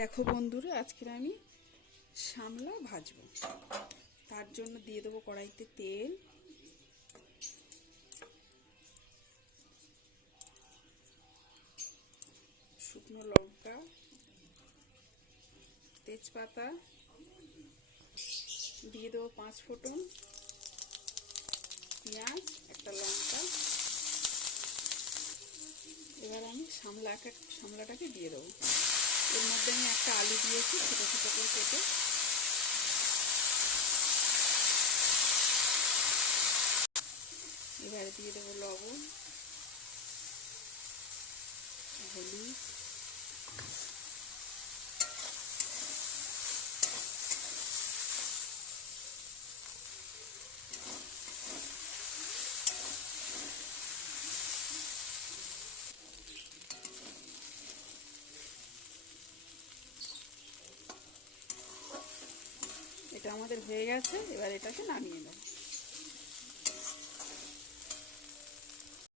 দেখো বন্ধুরা, আজকে আমি শামলা ভাজবো। তার জন্য দিয়ে দেবো কড়াইতে তেল, শুকনো লঙ্কা, তেজপাতা, দিয়ে দেবো 5 ফোঁটন, পেঁয়াজ, একটা লঙ্কা। এবার আমি শামলাটাকে দিয়ে দেবো। এর মধ্যে আমি একটা আলু দিয়েছি ছোটো ছোটো করে কেটে। এবারে দিয়ে দেবো লবণ, হলুদ, এটা আমাদের হয়ে গেছে। এবার এটাকে নামিয়ে নেব।